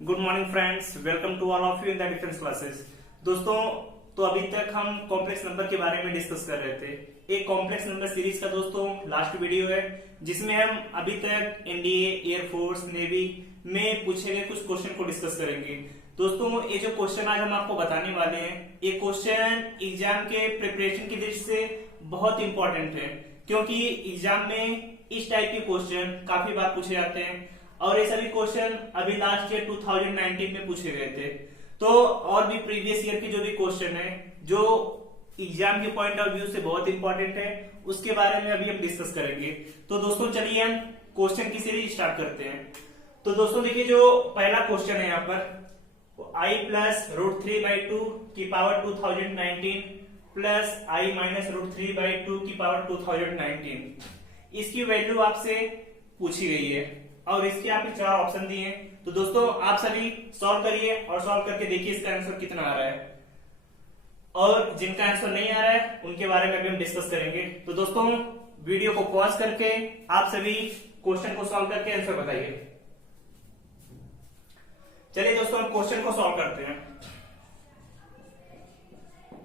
Good morning friends, welcome to all of you in the difference classes. दोस्तों, तो अभी तक हम कॉम्प्लेक्स नंबर के बारे में डिस्कस कर रहे थे। एक कॉम्प्लेक्स नंबर सीरीज का दोस्तों लास्ट वीडियो है, जिसमें हम अभी तक एनडीए, एयरफोर्स, नेवी में पूछे गए कुछ क्वेश्चन को डिस्कस करेंगे। दोस्तों, ये जो क्वेश्चन आज हम आपको बताने वाले हैं, ये क्वेश्चन एग्जाम के प्रिपरेशन की दृष्टि से बहुत इंपॉर्टेंट है, क्योंकि एग्जाम में इस टाइप के क्वेश्चन काफी बार पूछे जाते हैं और ये सभी क्वेश्चन अभी लास्ट ईयर 2019 में पूछे गए थे। तो और भी प्रीवियस ईयर के जो भी क्वेश्चन है, जो एग्जाम के पॉइंट ऑफ व्यू से बहुत इंपॉर्टेंट है, उसके बारे में अभी हम डिस्कस करेंगे। तो दोस्तों, चलिए हम क्वेश्चन की सीरीज स्टार्ट करते हैं। तो दोस्तों देखिए, जो पहला क्वेश्चन है यहाँ पर, i प्लस रूट 3/2 की power 2019 plus i minus root 3/2 की पावर 2019, इसकी वैल्यू आपसे पूछी गई है और इसके आपके चार ऑप्शन दिए हैं। तो दोस्तों, आप सभी सॉल्व करिए और सॉल्व करके देखिए इसका आंसर कितना आ रहा है, और जिनका आंसर नहीं आ रहा है उनके बारे में भी हम डिस्कस करेंगे। तो दोस्तों, वीडियो को पॉज करके आप सभी क्वेश्चन को सॉल्व करके आंसर बताइए। चलिए दोस्तों, हम क्वेश्चन को सॉल्व करते हैं।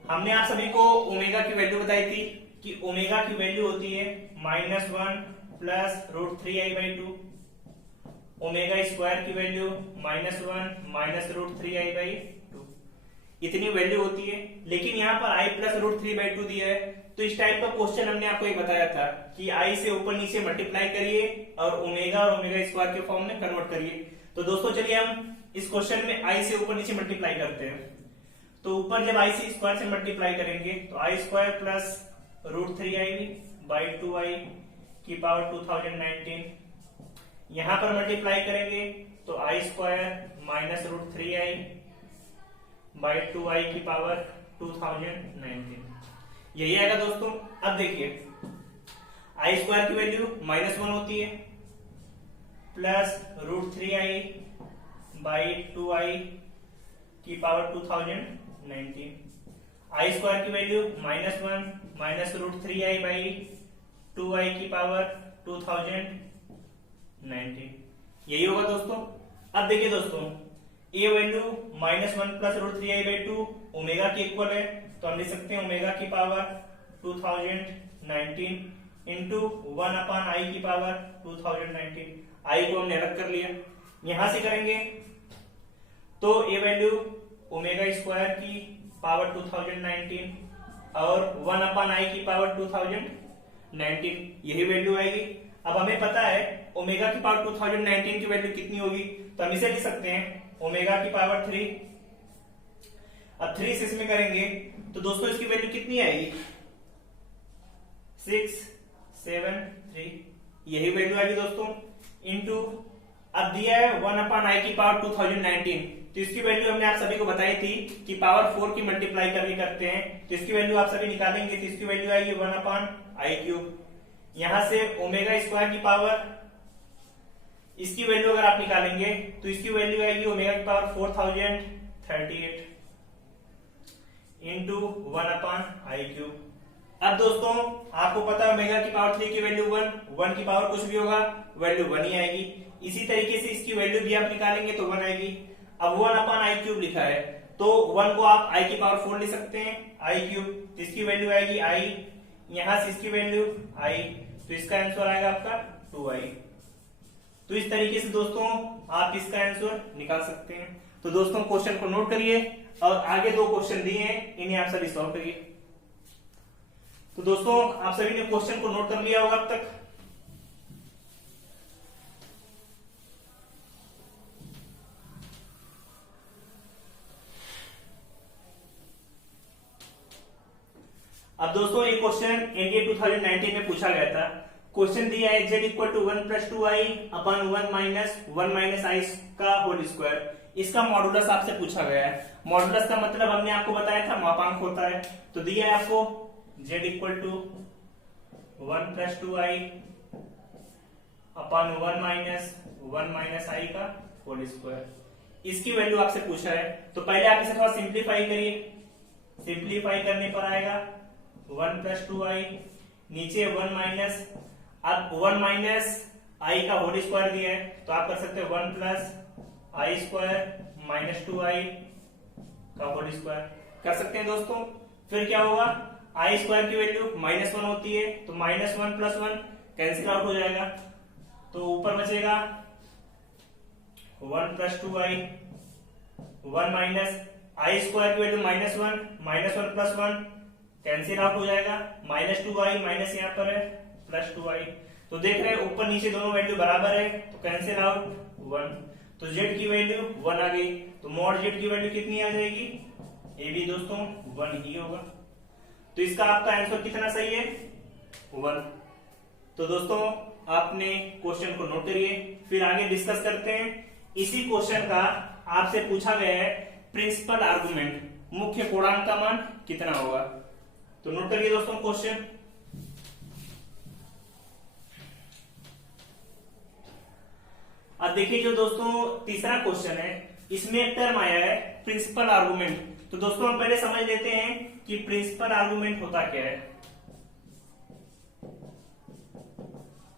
हमने आप सभी को ओमेगा की वैल्यू बताई थी कि ओमेगा की वैल्यू होती है -1 plus root 3i/2, omega square की वैल्यू -1 माइनस रूट 3i/2, इतनी वैल्यू होती है। लेकिन यहाँ पर i प्लस रूट 3/2 दिया है, तो इस टाइप का क्वेश्चन हमने आपको एक बताया था कि i से ऊपर नीचे मल्टीप्लाई करिए और ओमेगा स्क्वायर के फॉर्म में कन्वर्ट करिए। तो दोस्तों, चलिए हम इस क्वेश्चन में i से ऊपर नीचे मल्टीप्लाई करते हैं। तो ऊपर जब i से स्क्वायर से मल्टीप्लाई करेंगे तो i square plus root 3i/2i की पावर 2019, यहां पर मल्टीप्लाई करेंगे तो i square minus root 3i/2i की पावर 2019, यही आएगा दोस्तों। अब देखिए, i स्क्वायर की वैल्यू -1 होती है प्लस रूट 3i/2i की पावर 2019, i स्क्वायर की वैल्यू -1 माइनस रूट 3i/2i की पावर 2019, यही होगा दोस्तों। अब देखिए दोस्तों, ये value -1 plus root 3i/2 omega की इक्वल है, तो हम लिख सकते हैं ओमेगा की पावर 2019 इंटू 1/i की पावर 2019। i को हमने अलग कर लिया, यहां से करेंगे तो ये वैल्यू ओमेगा स्क्वायर की पावर 2019 और 1/i की पावर 2019, यही वैल्यू आएगी। अब हमें पता है ओमेगा की पावर 2019 की वैल्यू कितनी होगी, तो हम इसे लिख सकते हैं ओमेगा की पावर 3। अब 3 से इसमें करेंगे तो दोस्तों इसकी वैल्यू कितनी आएगी, 673, यही वैल्यू आएगी दोस्तों। इंटू अब दिया है 1/i की पावर 2019, तो इसकी वैल्यू हमने आप सभी को बताई थी कि पावर 4 की मल्टीप्लाई करते हैं, तो इसकी वैल्यू आप सभी निकालेंगे तो इसकी वैल्यू आएगी 1/i³। यहां से ओमेगा स्क्वायर की पावर, इसकी वैल्यू अगर आप निकालेंगे तो इसकी वैल्यू आएगी ओमेगा की पावर 4038 इंटू 1/i³। अब दोस्तों, आपको पता है ओमेगा की पावर 3 की वैल्यू 1 की पावर कुछ भी होगा वैल्यू 1 ही आएगी। इसी तरीके से इसकी वैल्यू भी आप निकालेंगे तो 1 आएगी। अब 1/i³ लिखा है तो 1 को आप i की पावर 4 लिख सकते हैं, i³, तो इसकी वैल्यू आएगी i, यहां से इसकी वैल्यू i, तो इसका आंसर आएगा आपका 2i। तो इस तरीके से दोस्तों आप इसका आंसर निकाल सकते हैं। तो दोस्तों, क्वेश्चन को नोट करिए और आगे दो क्वेश्चन दिए हैं, इन्हें आप सभी सॉल्व करिए। तो दोस्तों, आप सभी ने क्वेश्चन को नोट कर लिया होगा अब तक। अब दोस्तों, ये क्वेश्चन एनडीए 2019 में पूछा गया था। क्वेश्चन दिया है z equal to 1 plus 2i upon 1 minus i का होल स्क्वायर, इसका मॉडुलस आपसे पूछा गया है। मॉडुलस का मतलब हमने आपको बताया था मापांक होता है। तो दिया है आपको z equal to 1 plus 2i upon 1 minus i का होल स्क्वायर, इसकी वैल्यू आपसे पूछा है। तो पहले आप इसे थोड़ा सिंप्लीफाई करिए, सिंप्लीफाई करने पर आएगा 1 प्लस 2i, नीचे 1 माइनस, अब 1 माइनस i का होल स्क्वायर दिया है तो आप कर सकते हो 1 प्लस आई स्क्वायर माइनस 2i का होल स्क्वायर कर सकते हैं दोस्तों। फिर क्या होगा, आई स्क्वायर की वैल्यू -1 होती है, तो -1 + 1 कैंसिल आउट हो जाएगा, तो ऊपर बचेगा 1 + 2i, 1 माइनस आई स्क्वायर की वैल्यू -1 + 1 कैंसिल आउट हो जाएगा, -2i माइनस यहाँ पर है +2i। तो देख रहे हैं ऊपर नीचे दोनों वैल्यू बराबर है, तो कैंसिल आउट 1। तो z की वैल्यू 1 आ गई, तो मॉड z की वैल्यू कितनी आ जाएगी, ये भी दोस्तों 1 ही होगा। तो इसका आपका आंसर कितना सही है, 1। तो दोस्तों आपने क्वेश्चन को नोट करिए, फिर आगे डिस्कस करते हैं। इसी क्वेश्चन का आपसे पूछा गया है प्रिंसिपल आर्गुमेंट, मुख्य पूर्णांक का मान कितना होगा। तो नोट करिए दोस्तों क्वेश्चन। अब देखिए जो दोस्तों तीसरा क्वेश्चन है, इसमें एक टर्म आया है प्रिंसिपल आर्गुमेंट। तो दोस्तों हम पहले समझ लेते हैं कि प्रिंसिपल आर्गुमेंट होता क्या है।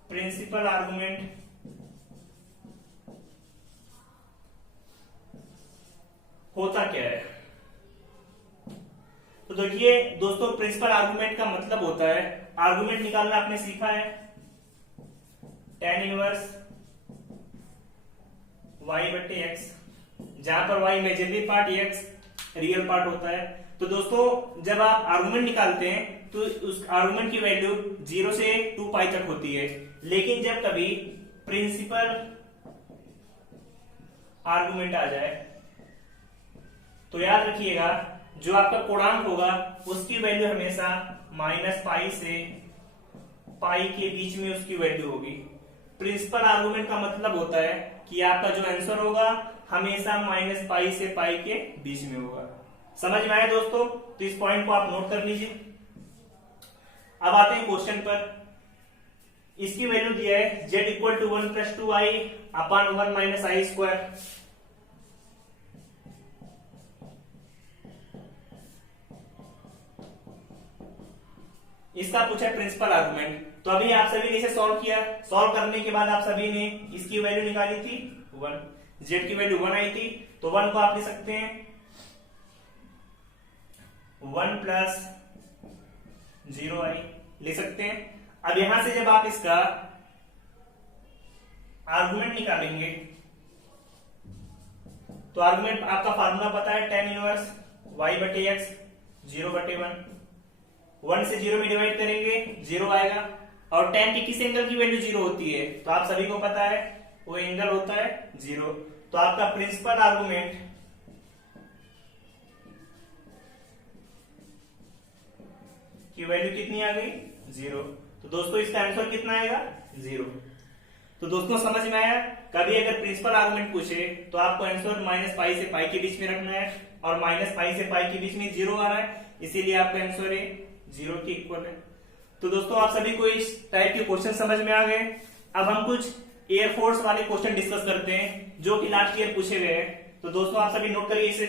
प्रिंसिपल आर्गुमेंट होता क्या है। तो देखिए दोस्तों प्रिंसिपल आर्गुमेंट का मतलब होता है, आर्गुमेंट निकालना आपने सीखा है, tan इनवर्स y/x, जहां पर y imaginary part, x real part होता है। तो दोस्तों जब आप आर्गुमेंट निकालते हैं तो उस आर्गुमेंट की वैल्यू 0 से 2π तक होती है, लेकिन जब कभी प्रिंसिपल आर्गुमेंट आ जाए तो याद रखिएगा जो आपका पूर्णांक होगा उसकी वैल्यू हमेशा -π से π के बीच में उसकी वैल्यू होगी। प्रिंसिपल आर्गुमेंट का मतलब होता है कि आपका जो आंसर होगा हमेशा -π से π के बीच में होगा। समझ में आया दोस्तों, तो इस पॉइंट को आप नोट कर लीजिए। अब आते हैं क्वेश्चन पर। इसकी वैल्यू दिया है z = 1 + 2i / 1 - i स्क्वायर। इसका पूछा प्रिंसिपल आर्गुमेंट। तो अभी आप सभी ने इसे सॉल्व किया, सॉल्व करने के बाद आप सभी ने इसकी वैल्यू निकाली थी 1, z की वैल्यू 1 आई थी, तो 1 को आप लिख सकते हैं 1 + 0i लिख सकते हैं। अब यहां से जब आप इसका आर्गुमेंट निकालेंगे तो आर्गुमेंट आपका फार्मूला पता है tan इनवर्स y/x 0/1, 1 से 0 में डिवाइड करेंगे 0 आएगा, और tan की किस एंगल की वैल्यू 0 होती है, तो आप सभी को पता है वो एंगल होता है 0। तो आपका प्रिंसिपल आर्गुमेंट की वैल्यू कितनी आ गई, 0। तो दोस्तों इसका आंसर कितना आएगा, 0। तो दोस्तों समझ में आया, कभी अगर प्रिंसिपल आर्गुमेंट पूछे तो आपको आंसर -π से π के बीच में रखना है, और -π से π के बीच में 0 आ रहा है, इसीलिए आपका आंसर है 0 के इक्वल है। तो दोस्तों आप सभी को इस टाइप के क्वेश्चन समझ में आ गए। अब हम कुछ एयरफोर्स वाले क्वेश्चन डिस्कस करते हैं जो कि लास्ट ईयर पूछे गए हैं। तो दोस्तों आप सभी नोट करिए इसे।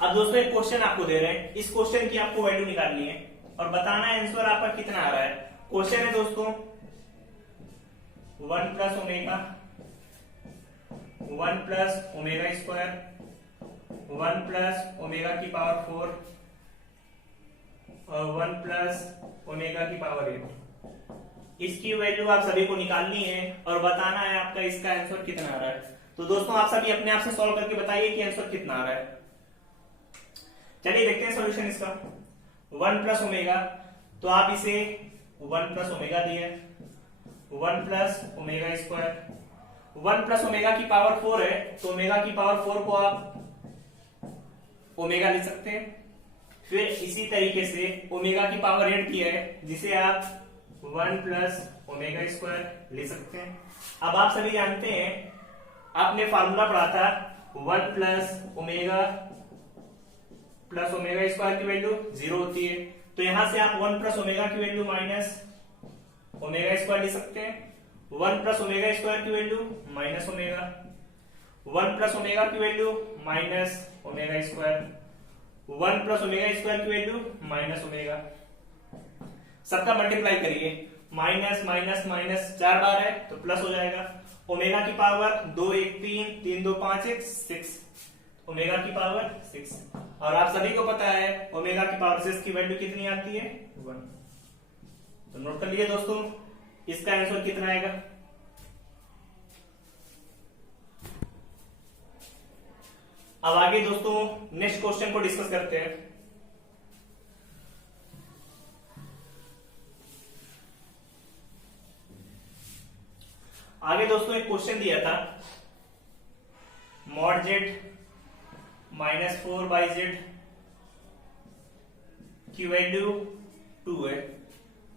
अब दोस्तों एक क्वेश्चन आपको दे रहे हैं, इस क्वेश्चन की आपको वैल्यू निकालनी है और बताना है आंसर आपका कितना आ रहा है। क्वेश्चन है दोस्तों 1 + ω 1 + ω² 1 + ω⁴ और 1 + ω⁴। इसकी वैल्यू आप सभी को निकालनी है और बताना है आपका इसका आंसर कितना आ रहा है। तो दोस्तों आप सभी अपने आप से सॉल्व करके बताइए कि आंसर कितना आ रहा है। चलिए देखते हैं सॉल्यूशन इसका। 1 + ω, तो आप इसे 1 + ω दिए, 1 + ω², 1 + ω⁴ है, तो ω⁴ को आप ओमेगा लिख सकते हैं। फिर इसी तरीके से ω⁴ किया है जिसे आप 1 + ω² लिख सकते हैं। अब आप सभी जानते हैं, आपने फार्मूला पढ़ा था 1 + ω + ω² की वैल्यू 0 होती है, तो यहां से आप 1 + ω की वैल्यू ओमेगा स्क्वायर लिख सकते हैं। 1 प्लस ओमेगा स्क्वायर की value minus omega, 1 plus omega की value minus omega square, 1 plus omega square की वैल्यू माइनस ओमेगा। सबका मल्टीप्लाई करिए, माइनस माइनस माइनस 4 बार है तो प्लस हो जाएगा। ओमेगा की पावर 2 1 3 3 2 5 1 6, ओमेगा की पावर 6। और आप सभी को पता है ओमेगा की पावर 6 की वैल्यू कितनी आती है 1। तो नोट कर लीजिए दोस्तों, इसका आंसर कितना आएगा। अब आगे दोस्तों नेक्स्ट क्वेश्चन को डिस्कस करते हैं। आगे दोस्तों एक क्वेश्चन दिया था, मॉड जेड माइनस 4/z की वैल्यू 2 है।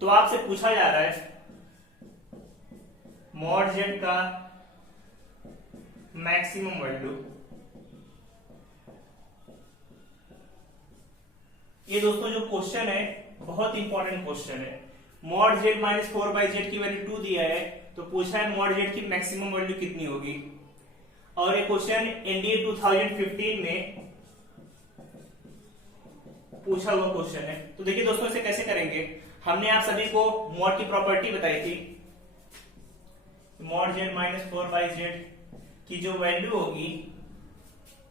तो आपसे पूछा जा रहा है मॉड जेड का मैक्सिमम वैल्यू। ये दोस्तों जो क्वेश्चन है बहुत इंपॉर्टेंट क्वेश्चन है। मॉड जेड माइनस 4/z की वैल्यू 2 दिया है, तो पूछा है मॉड जेड की मैक्सिमम वैल्यू कितनी होगी। और ये क्वेश्चन एनडीए 2015 में पूछा हुआ क्वेश्चन है। तो देखिए दोस्तों इसे कैसे करेंगे, हमने आप सभी को मॉड की प्रॉपर्टी बताई थी। मॉड जेड माइनस 4/z की जो वैल्यू होगी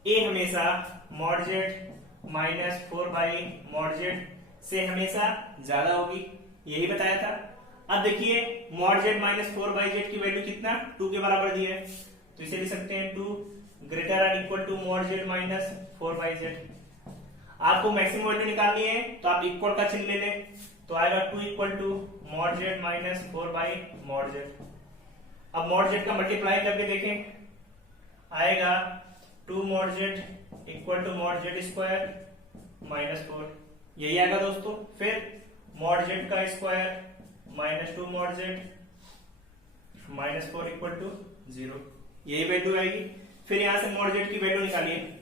ए हमेशा mod Z minus 4/mod z से हमेशा ज्यादा होगी, यही बताया था। अब देखिए मॉड जेड माइनस 4/z की वैल्यू कितना 2 के बराबर दी है, तो इसे लिख सकते हैं 2 ग्रेटर और equal to mod Z minus 4/z। आपको मैक्सिमम वैल्यू निकालनी है तो आप इक्वल का चिन्ह ले लें, तो आएगा 2 equal to mod Z minus 4/mod z। अब मॉड जेड का मल्टीप्लाई करके देखें, आएगा 2 mod Z equal to mod Z square minus 4, यही आएगा दोस्तों। फिर मॉड जेड का square minus 2 mod Z minus 4 equal to 0, यही वैल्यू आएगी। फिर यहां से मॉड जेड की वैल्यू निकालिए,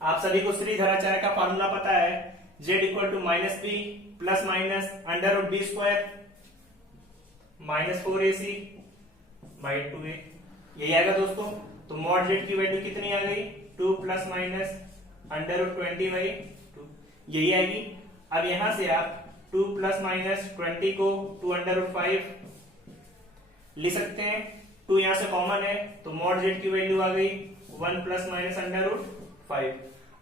आप सभी को श्रीधराचार्य का फॉर्मूला पता है, z equal to minus B plus minus under root B square minus 4ac by 2a, यही आएगा दोस्तों। तो मॉड जेड की वैल्यू कितनी आ गई 2 प्लस माइनस अंडर रूट 20/2, यही आएगी। अब यहां से आप 2 प्लस माइनस 20 को 2 अंडर रूट 5 लिख सकते हैं, 2 यहां से कॉमन है, तो मॉड जेड की वैल्यू आ गई 1 प्लस माइनस अंडर रूट 5।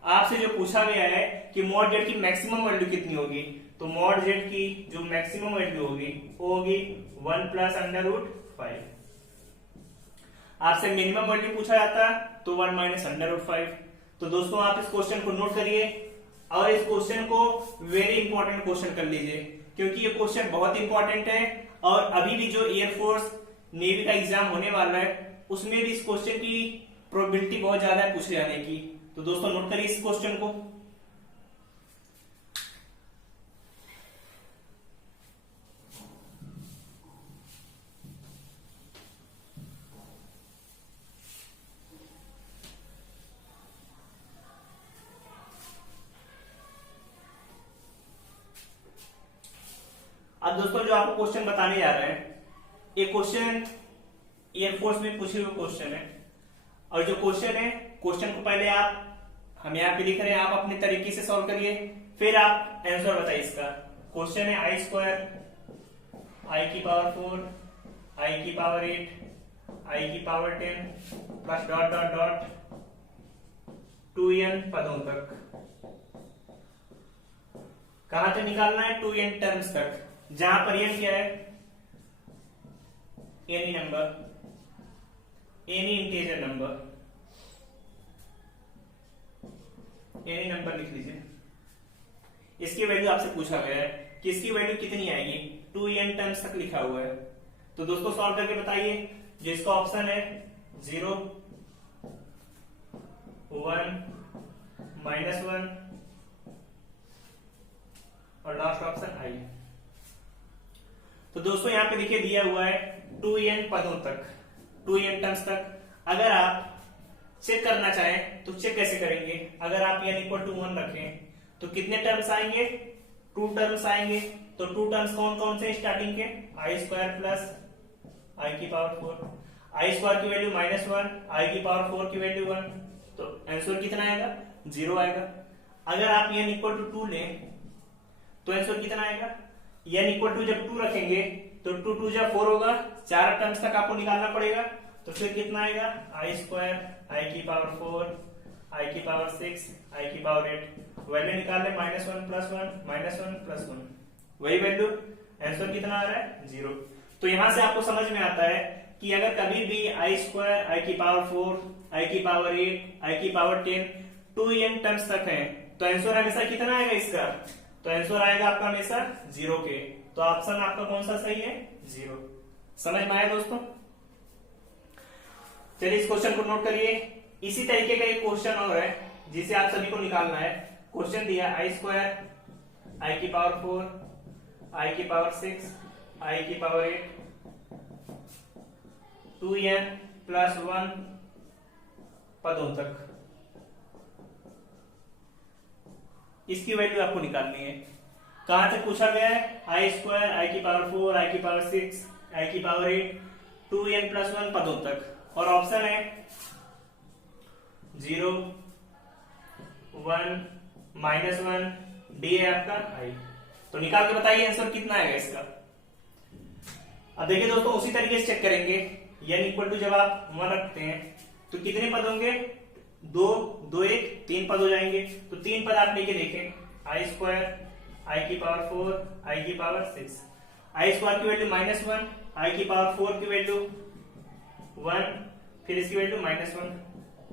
आपसे जो पूछा गया है कि मॉड जेड की मैक्सिमम वैल्यू कितनी होगी, तो मॉड जेड की जो मैक्सिमम वैल्यू होगी वो होगी 1 प्लस अंडर रूट 5। आपसे मिनिमम वैल्यू पूछा जाता तो 1 माइनस अंडर रूट 5। तो दोस्तों आप इस क्वेश्चन को नोट करिए और इस क्वेश्चन को वेरी इंपॉर्टेंट क्वेश्चन कर लीजिए, क्योंकि ये क्वेश्चन बहुत इंपॉर्टेंट है। और अभी भी जो एयरफोर्स नेवी का एग्जाम होने वाला है उसमें भी इस क्वेश्चन की प्रोबेबिलिटी बहुत ज्यादा है पूछे जाने की। तो दोस्तों नोट करिए इस क्वेश्चन को। अब दोस्तों जो आपको क्वेश्चन बताने जा रहे हैं, ये क्वेश्चन एयरफोर्स में पूछे हुए क्वेश्चन है। और जो क्वेश्चन है, क्वेश्चन को पहले आप हम यहाँ पे लिख रहे हैं, आप अपने तरीके से सॉल्व करिए, फिर आप आंसर बताइए इसका। क्वेश्चन है आई स्क्वायर आई की पावर 4 आई की पावर 8 आई की power 10 plus dot dot dot 2n पदों तक। कहां तक निकालना है 2n टर्म्स तक, जहां पर n क्या है any number, any integer number, any number लिख लीजिए। इसकी वैल्यू आपसे पूछा गया है कि इसकी वैल्यू कितनी आएगी, 2n टर्म्स तक लिखा हुआ है। तो दोस्तों सॉल्व करके बताइए। जो इसका ऑप्शन है 0 1 -1 और लास्ट ऑप्शन आई। तो दोस्तों यहां पे देखिए दिया हुआ है 2n पदों तक, 2n टर्म्स तक। अगर आप चेक करना चाहें तो चेक कैसे करेंगे, अगर आप n इक्वल टू 1 रखें तो कितने टर्म्स आएंगे, 2 टर्म्स आएंगे। तो 2 टर्म्स कौन कौन से स्टार्टिंग के, आई स्क्वायर प्लस आई की पावर 4, आई स्क्वायर की वैल्यू -1, आई की पावर 4 की वैल्यू 1, तो आंसर कितना आएगा, 0 आएगा। अगर आप n इक्वल टू 2 लें तो आंसर कितना आएगा, n इक्वल टू जब 2 रखेंगे तो 2 2 जब 4 होगा, 4 टर्म्स तक आपको निकालना पड़ेगा। तो फिर कितना आएगा, आई स्क्वायर आई की पावर 4 आई की पावर 6 आई की पावर 8, वैल्यू निकाल ले -1 + 1 -1 + 1, वही वैल्यू, आंसर कितना आ रहा है, 0। तो यहां से आपको समझ में आता है कि अगर कभी भी आई स्क्वायर आई की पावर 4 आई की पावर 8 आई की पावर 10 2n टर्म्स तक है तो आंसर हमेशा कितना आएगा इसका, तो आंसर आएगा आपका हमेशा 0 के। तो ऑप्शन आपका कौन सा सही है, 0। समझ में आया दोस्तों। चलिए इस क्वेश्चन को नोट करिए। इसी तरीके का एक क्वेश्चन और है जिसे आप सभी को निकालना है। क्वेश्चन दिया आई स्क्वायर आई की पावर 4 आई की पावर 6 आई की पावर 8 2n + 1 पदों तक, इसकी वैल्यू आपको निकालनी है। कहां तक पूछा गया है, आई स्क्वायर आई की पावर 4 आई की पावर 6 आई की पावर 8 2n + 1 पदों तक, और ऑप्शन है 0 1 -1 डी है आपका आई। तो निकाल के बताइए आंसर कितना आएगा इसका। अब देखिए दोस्तों उसी तरीके से चेक करेंगे। n इक्वल टू जब आप 1 रखते हैं तो कितने पद होंगे, 2 2 1 3 पद हो जाएंगे। तो 3 पद आप लेके देखें, आई स्क्वायर आई की पावर 4 आई की पावर 6, आई स्क्वायर की वैल्यू -1 आई की पावर 4 की वैल्यू 1 फिर इसकी वैल्यू -1,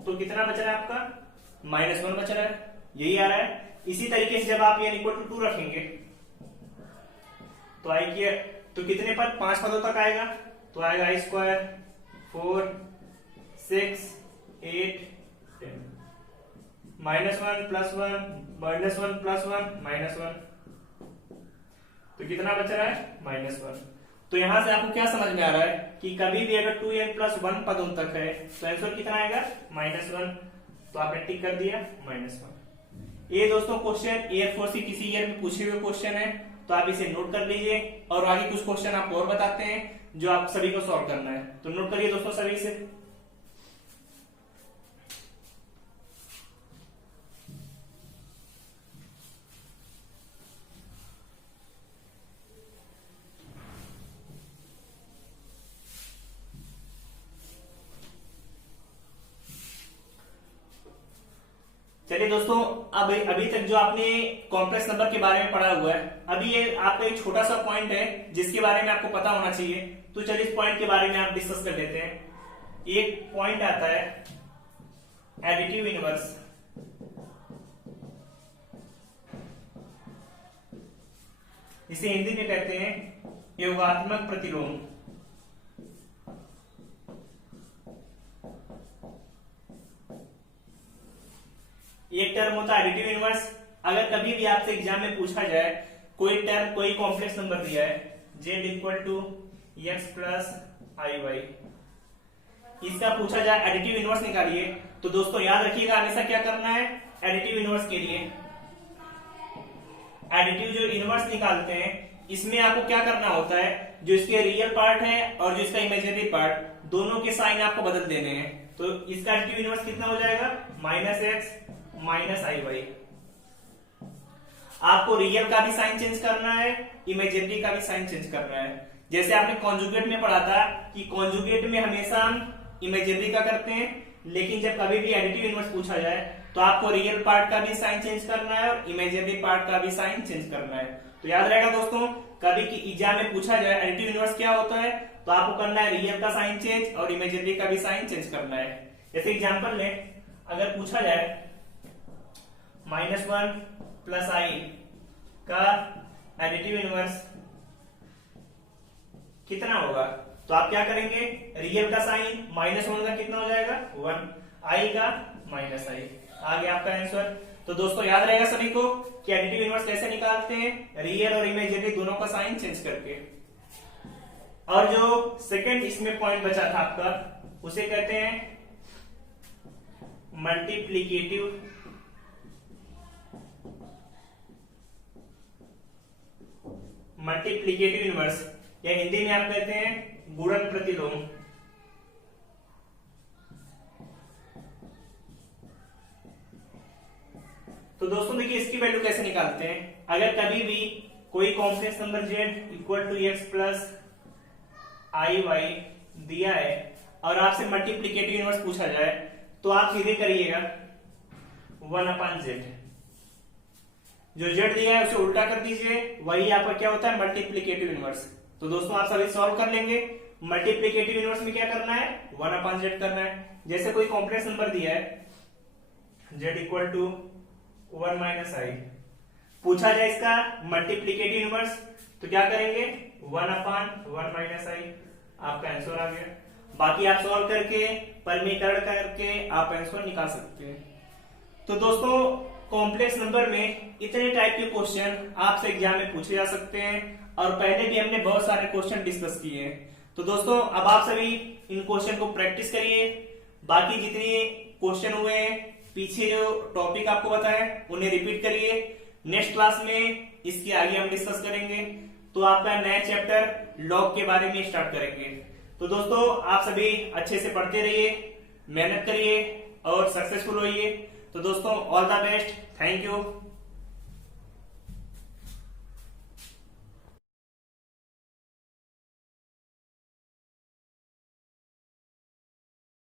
तो कितना बच रहा है आपका, -1 बच रहा है, यही आ रहा है। इसी तरीके से जब आप n इक्वल टू 2 रखेंगे तो आई की तो कितने पद, 5 पदों तक आएगा। तो आएगा आई स्क्वायर 4 6 8 10 -1 + 1 -1 + 1 -1, तो कितना बच रहा है, -1। तो यहां से आपको क्या समझ में आ रहा है कि कभी भी अगर 2n + 1 पदों तक है तो आंसर कितना आएगा, -1। तो आपने टिक कर दिया -1। ये दोस्तों क्वेश्चन एयरफोर्स की किसी ईयर में पूछे हुए क्वेश्चन है, तो आप इसे नोट कर लीजिए। और आगे कुछ क्वेश्चन आपको और बताते हैं जो आप सभी को सॉल्व करना है, तो नोट करिए दोस्तों सभी से। चलिए दोस्तों अब अभी तक जो आपने कॉम्प्लेक्स नंबर के बारे में पढ़ा हुआ है, अभी ये आपका एक छोटा सा पॉइंट है जिसके बारे में आपको पता होना चाहिए। तो चलिए इस पॉइंट के बारे में आप डिस्कस कर लेते हैं। एक पॉइंट आता है एडिटिव इनवर्स। इसे हिंदी में कहते हैं योगात्मक प्रतिलोम। एक टर्म होता है एडिटिव इनवर्स। अगर कभी भी आपसे एग्जाम में पूछा जाए कोई टर्म, कोई कॉम्प्लेक्स नंबर दिया है z = x + iy, इसका पूछा जाए एडिटिव इनवर्स निकालिए, तो दोस्तों याद रखिएगा हमेशा क्या करना है, एडिटिव इनवर्स के लिए एडिटिव जो इनवर्स निकालते हैं इसमें आपको क्या करना होता है, जो इसके रियल पार्ट है और जो इसका इमेजिनरी पार्ट, दोनों के साइन आपको बदल देने हैं। तो इसका एडिटिव इनवर्स कितना हो जाएगा, -x -iy। आपको रियल का भी साइन चेंज करना है, इमेजिनरी का भी साइन चेंज करना है। जैसे आपने कॉन्जुगेट में पढ़ा था कि कॉन्जुगेट में हमेशा हम इमेजिनरी का करते हैं, लेकिन जब कभी भी एडिटिव इनवर्स पूछा जाए तो आपको रियल पार्ट का भी साइन चेंज करना है और इमेजिनरी पार्ट का भी साइन चेंज करना है। तो याद रहेगा दोस्तों, कभी की एग्जाम में पूछा जाए एडिटिव इनवर्स क्या होता है, तो आपको करना है रियल का साइन चेंज और इमेजिनरी का भी साइन चेंज करना है। जैसे एग्जाम्पल ले, अगर पूछा जाए -1 + i का एडिटिव इनवर्स कितना होगा, तो आप क्या करेंगे, रियल का साइन -1 का कितना हो जाएगा 1, i का -i, आ गया आपका आंसर। तो दोस्तों याद रहेगा सभी को कि एडिटिव इनवर्स कैसे निकालते हैं, रियल और इमेजिनरी दोनों का साइन चेंज करके। और जो सेकंड इसमें पॉइंट बचा था आपका, उसे कहते हैं मल्टीप्लिकेटिव मल्टीप्लीकेटिव इनवर्स, या हिंदी में आप कहते हैं गुणन प्रतिलोम। तो दोस्तों देखिए इसकी वैल्यू कैसे निकालते हैं। अगर कभी भी कोई complex number z equal to X plus I Y दिया है और आपसे मल्टीप्लीकेटिव इनवर्स पूछा जाए तो आप सीधे करिएगा 1/z। जो z दिया है उसे उल्टा कर दीजिए, वही आपका क्या होता है मल्टीप्लीकेटिव इनवर्स। तो दोस्तों आप सभी सॉल्व कर लेंगे। मल्टीप्लीकेटिव इनवर्स में क्या करना है 1/z करना है। जैसे कोई कॉम्प्लेक्स नंबर दिया है z इक्वल टू 1 माइनस आई, पूछा जाए इसका मल्टीप्लीकेटिव इनवर्स तो क्या करेंगे 1/1 माइनस आई, आपका आंसर आ गया। बाकी आप सॉल्व करके परमीकरण करके आप आंसर निकाल सकते हैं। तो दोस्तों कॉम्प्लेक्स नंबर में इतने टाइप के क्वेश्चन आपसे एग्जाम में पूछे जा सकते हैं और पहले भी हमने बहुत सारे क्वेश्चन डिस्कस किए हैं। तो दोस्तों अब आप सभी इन क्वेश्चन को प्रैक्टिस करिए। बाकी जितने क्वेश्चन हुए हैं पीछे जो टॉपिक आपको बताया उन्हें रिपीट करिए। नेक्स्ट क्लास में इसके आगे हम डिस्कस करेंगे। तो आपका नया चैप्टर लॉग के बारे में स्टार्ट करेंगे। तो दोस्तों आप सभी अच्छे से पढ़ते रहिए, मेहनत करिए और सक्सेसफुल होइए। तो दोस्तों all the best, thank you.